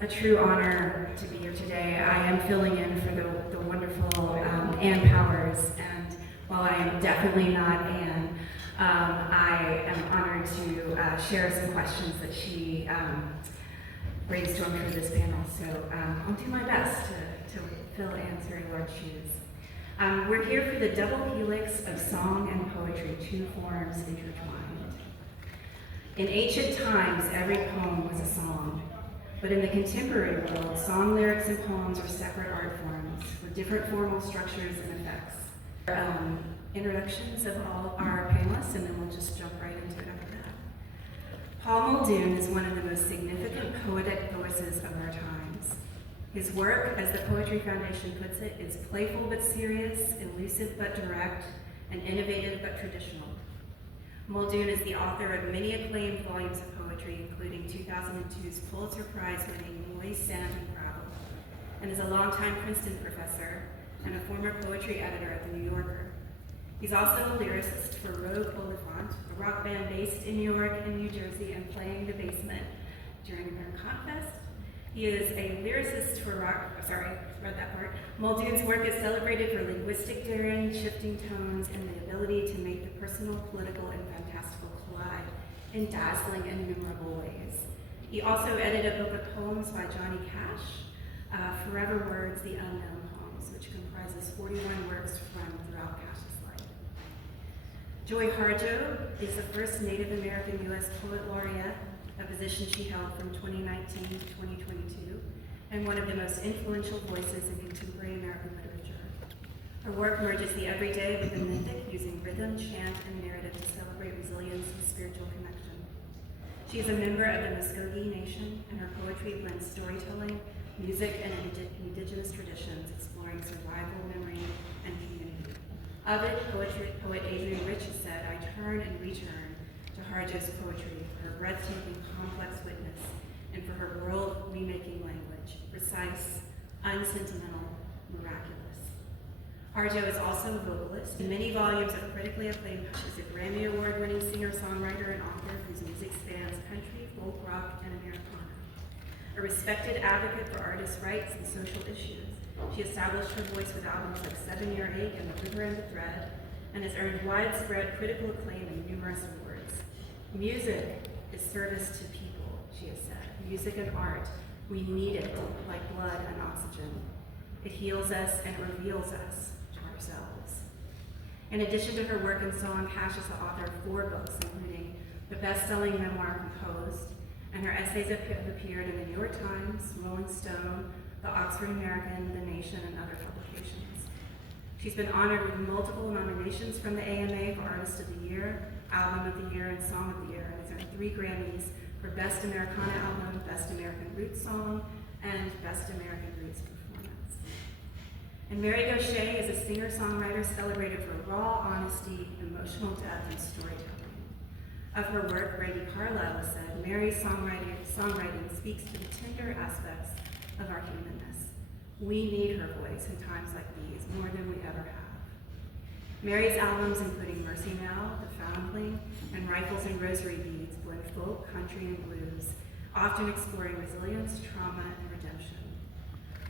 a true honor to be here today. I am filling in for the wonderful Ann Powers, and while I am definitely not Ann, I am honored to share some questions that she brainstormed for this panel. So I'll do my best to fill Ann's very large shoes. We're here for the double helix of song and poetry, two forms intertwined. In ancient times, every poem was a song. But in the contemporary world, song lyrics and poems are separate art forms with different formal structures and effects. Introductions of all our panelists, and then we'll just jump right into it after that. Paul Muldoon is one of the most significant poetic voices of our times. His work, as the Poetry Foundation puts it, is playful but serious, elusive but direct, and innovative but traditional. Muldoon is the author of many acclaimed volumes of poetry, including 2002's Pulitzer Prize-winning Moist Sand and Gravel, and is a longtime Princeton professor and a former poetry editor at The New Yorker. He's also a lyricist for Rogue Oliphant, a rock band based in New York and New Jersey and playing the basement during Americana Fest. He is a lyricist for read that part. Muldoon's work is celebrated for linguistic daring, shifting tones, and the ability to make the personal, political, and fantastical collide in dazzling and memorable ways. He also edited a book of poems by Johnny Cash, Forever Words, The Unknown Poems, which comprises 41 works from throughout Cash's life. Joy Harjo is the first Native American U.S. Poet Laureate, a position she held from 2019 to 2022, and one of the most influential voices in contemporary American literature. Her work merges the everyday with the mythic, using rhythm, chant, and narrative to celebrate resilience and spiritual connection. She is a member of the Muskogee Nation, and her poetry blends storytelling, music, and indigenous traditions, exploring survival, memory, and community. Of it, poet Adrienne Rich has said, "I turn and return to Harjo's poetry for her breathtaking, complex witness, and for her world-remaking language, precise, unsentimental, miraculous." Harjo is also a vocalist. In many volumes of critically acclaimed, she's a Grammy Award-winning singer-songwriter and author whose music spans country, folk rock, and Americana. A respected advocate for artists' rights and social issues, she established her voice with albums like 7 Year Ache and The River and the Thread, and has earned widespread critical acclaim and numerous awards. Music is service to people, she has said. Music and art, we need it like blood and oxygen. It heals us and reveals us to ourselves. In addition to her work in song, Cash is the author of 4 books, including the best-selling memoir Composed, and her essays have appeared in the New York Times, Rolling Stone, the Oxford American, The Nation, and other publications. She's been honored with multiple nominations from the AMA for Artist of the Year, Album of the Year, and Song of the Year, and has earned 3 Grammys for Best Americana Album, Best American Roots Song, and Best American Roots Performance. And Mary Gauthier is a singer-songwriter celebrated for raw honesty, emotional depth, and storytelling. Of her work, Brady Carlisle said, "Mary's songwriting speaks to the tender aspects of our humanness. We need her voice in times like these more than we ever have." Mary's albums, including Mercy Now, The Foundling, and Rifles and Rosary Beads, blend folk, country, and blues, often exploring resilience, trauma, and redemption.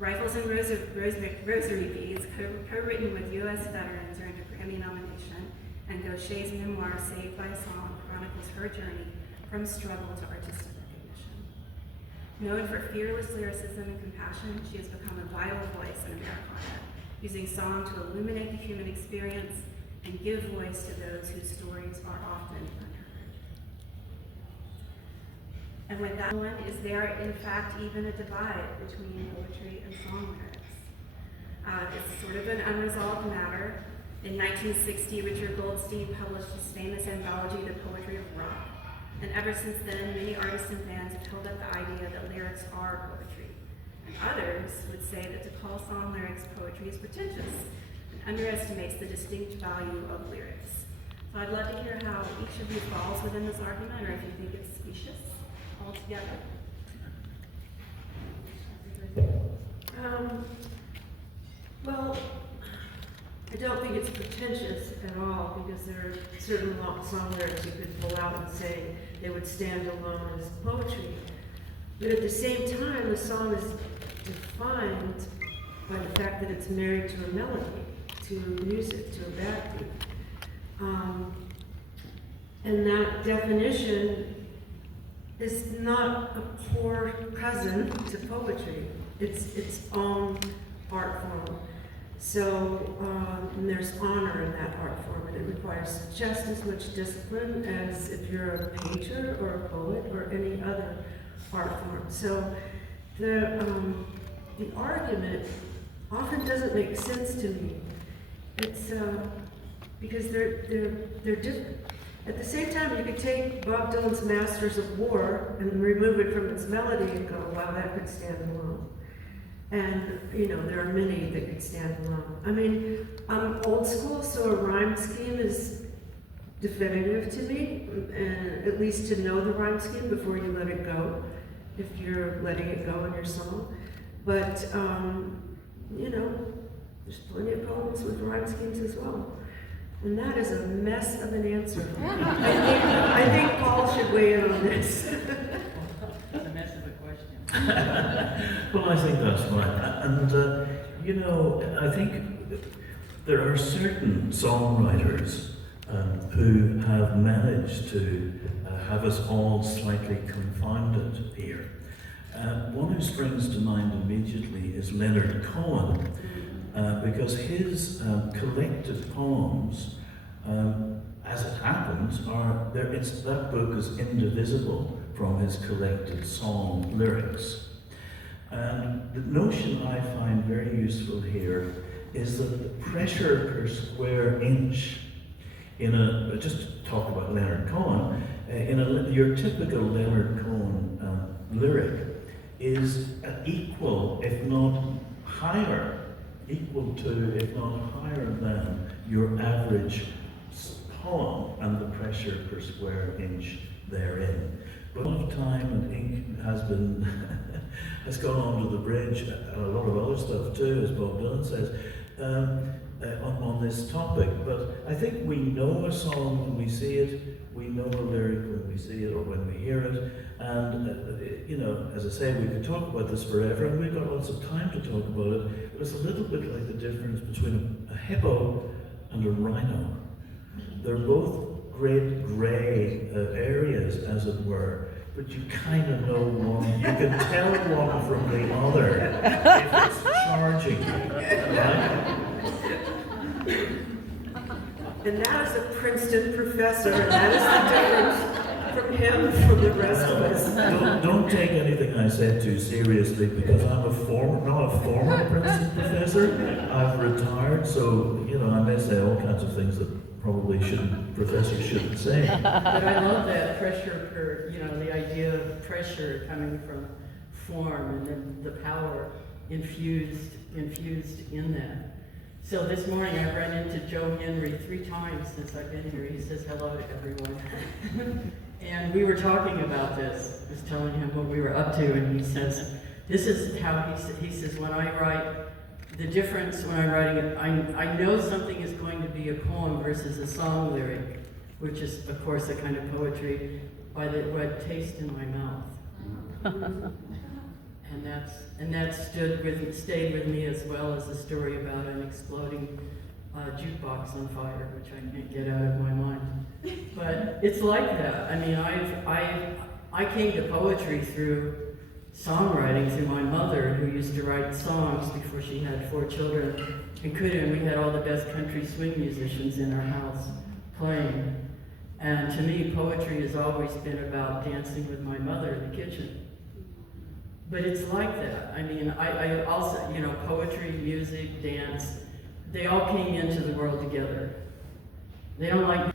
Rifles and Rosary Beads, co-written with U.S. veterans, earned a Grammy nomination, and Gauthier's memoir, Saved by Song, chronicles her journey from struggle to artistic recognition. Known for fearless lyricism and compassion, she has become a vital voice in Americana, using song to illuminate the human experience and give voice to those whose stories are often unheard. And with that one, is there in fact even a divide between poetry and song lyrics? It's sort of an unresolved matter. In 1960, Richard Goldstein published his famous anthology, The Poetry of Rock. And ever since then, many artists and fans have held up the idea that lyrics are poetry. And others would say that to call song lyrics poetry is pretentious and underestimates the distinct value of lyrics. So I'd love to hear how each of you falls within this argument, or if you think it's specious altogether. Well, I don't think it's pretentious at all, because there are certain song lyrics you could pull out and say they would stand alone as poetry. But at the same time, the song is defined by the fact that it's married to a melody, to music, to a backbeat. And that definition is not a poor cousin to poetry. It's its own art form. So and there's honor in that art form, and it requires just as much discipline as if you're a painter or a poet or any other art form. So the argument often doesn't make sense to me. It's because they're different. At the same time, you could take Bob Dylan's Masters of War and remove it from its melody and go, wow, that could stand alone. And, you know, there are many that could stand alone. I mean, I'm old school, so a rhyme scheme is definitive to me, and at least to know the rhyme scheme before you let it go, if you're letting it go in your song. But, you know, there's plenty of poems with rhyme schemes as well. And that is a mess of an answer. I think Paul should weigh in on this. It's a mess of a question. Well, I think that's right. And, you know, I think there are certain songwriters who have managed to have us all slightly confounded here. One who springs to mind immediately is Leonard Cohen, because his collected poems, as it happens, are there. That book is indivisible from his collected song lyrics. And the notion I find very useful here is that the pressure per square inch in a, just to talk about Leonard Cohen, your typical Leonard Cohen lyric is equal, if not higher, equal to, if not higher than, your average poem and the pressure per square inch therein. But a lot of time and ink has been has gone onto the bridge, and a lot of other stuff too, as Bob Dylan says, on this topic. But I think we know a song when we see it, we know a lyric when we see it or when we hear it, and you know, as I say, we could talk about this forever, and we've got lots of time to talk about it, but it's a little bit like the difference between a hippo and a rhino. They're both great grey areas, as it were, but you kind of know one, you can tell one from the other if it's charging you, right? And that is a Princeton professor, and that is the difference from him from the rest of us. Don't take anything I said too seriously, because I'm not a former Princeton professor. I've retired, so you know I may say all kinds of things that probably professors shouldn't say. But I love that pressure the idea of pressure coming from form and then the power infused in that. So this morning I ran into Joe Henry 3 times since I've been here. He says hello to everyone. And we were talking about this. I was telling him what we were up to, and he says, this is how he says, when I write, the difference when I'm writing it, I know something is going to be a poem versus a song lyric, which is, of course, a kind of poetry, by the word taste in my mouth. and that stayed with me, as well as the story about an exploding jukebox on fire, which I can't get out of my mind. But it's like that. I mean, I came to poetry through songwriting, through my mother, who used to write songs before she had 4 children and we had all the best country swing musicians in our house playing. And to me, poetry has always been about dancing with my mother in the kitchen. But it's like that. I mean, I also, poetry, music, dance, they all came into the world together. They don't like...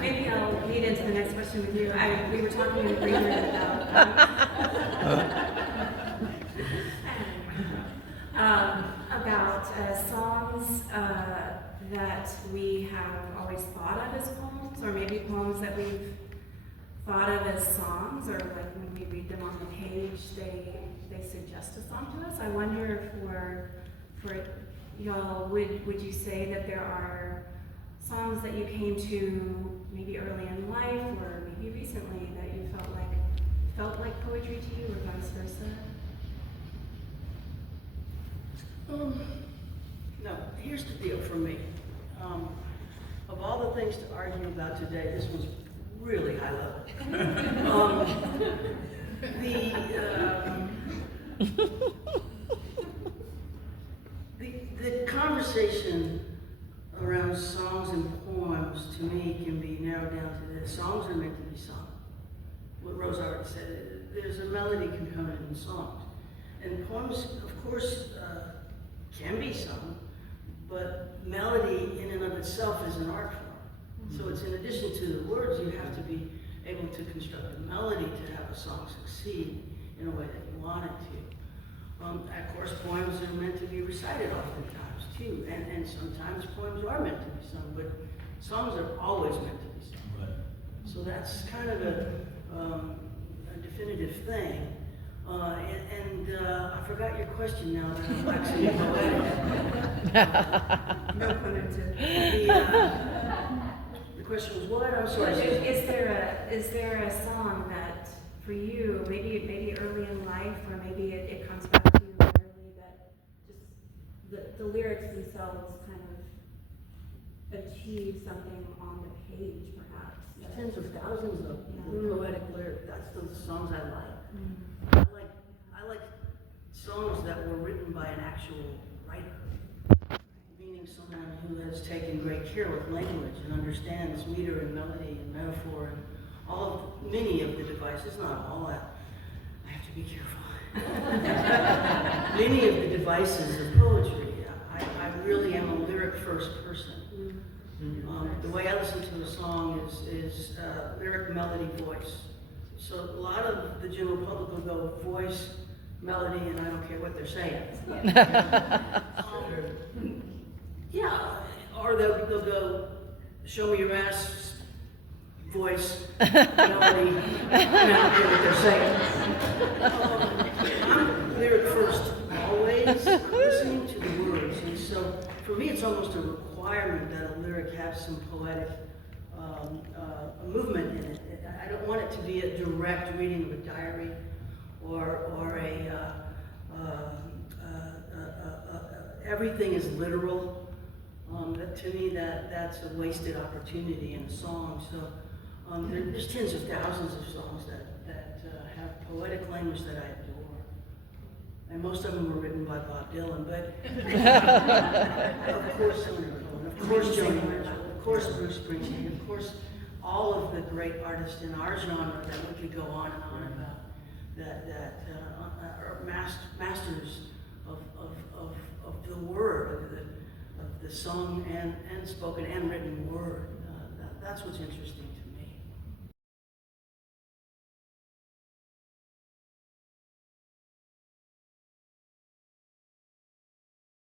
Maybe I'll lead into the next question with you. We were talking in agreement about songs that we have always thought of as poems, or maybe poems that we've thought of as songs, or like when we read them on the page, they suggest a song to us. I wonder for y'all, would you say that there are songs that you came to maybe early in life or maybe recently that you felt like poetry to you, or vice versa? No, here's the deal for me. Of all the things to argue about today, this was really high level. The conversation around songs and poems, to me, can be narrowed down to this. Songs are meant to be sung. What Rose already said, there's a melody component in songs. And poems, of course, can be sung, but melody in and of itself is an art form. So it's in addition to the words, you have to be able to construct a melody to have a song succeed in a way that you want it to. Of course, poems are meant to be recited oftentimes too, and sometimes poems are meant to be sung, but songs are always meant to be sung. Right. So that's kind of a definitive thing. I forgot your question now that I'm actually No pun intended. The question was what? I'm sorry. Is there a song that for you, maybe early in life, or maybe it comes back to you early, that just the lyrics themselves kind of achieve something on the page, perhaps? Tens of thousands of poetic lyrics. That's the songs I like. I like songs that were written by an actual writer, meaning someone who has taken great care with language and understands meter and melody and metaphor and many of the devices, not all. I have to be careful. Many of the devices of poetry. I really am a lyric first person. The way I listen to a song is lyric, melody, voice. So a lot of the general public will go voice, melody, and I don't care what they're saying. Or they'll go, show me your ass, voice, melody, and I don't care what they're saying. I'm lyric first always. I'm listening to the words, and so for me it's almost a requirement that a lyric have some poetic movement in it. I don't want it to be a direct reading of a diary or everything is literal. To me, that's a wasted opportunity in a song. So there's tens of thousands of songs that have poetic language that I adore. And most of them were written by Bob Dylan, but of course Leonard Cohen, of course Joni Mitchell, of course Bruce Springsteen, of course all of the great artists in our genre that we could go on and on about that are masters of the word, of the sung and spoken and written word. That's what's interesting to me.